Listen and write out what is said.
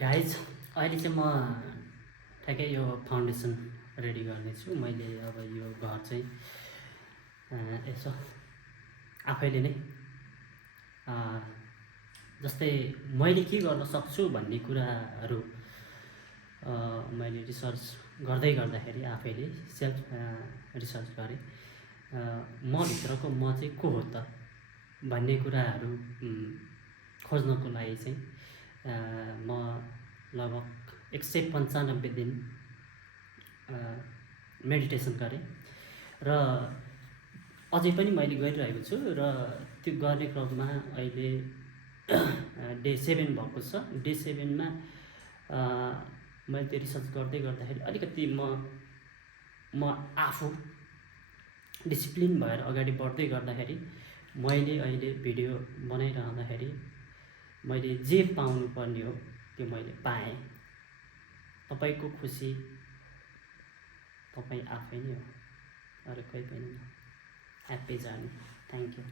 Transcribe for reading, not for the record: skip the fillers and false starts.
Guys अहिले चाहिँ म ठ्याक्कै यो फाउन्डेसन रेडी गर्दैछु। मैले अब यो घर चाहिँ यसो आफैले नै जस्तै मैले के गर्न सक्छु भन्ने कुराहरू मैले रिसर्च गर्दाखेरि आफैले सेल्फ रिसर्च गरेँ। म भित्रको म चाहिँ को हो त भन्ने कुराहरू खोज्नको लागि चाहिँ म लगभग 195 दिन मेडिटेसन गरेँ र अझै पनि मैले गरिरहेको छु र त्यो गर्ने क्रममा अहिले डे 7 भएको छ। डे 7 मा मैले त्यो रिसर्च गर्दाखेरि अलिकति म आफू डिसिप्लिन भएर अगाडि बढ्दै गर्दाखेरि मैले अहिले भिडियो बनाइरहँदाखेरि मैले जे पाउनु पर्ने हो त्यो मैले पाएँ। तपाईको खुसी तपाईँ आफै नै हो, अरू कोही पनि होइन। Happy journey. Thank you.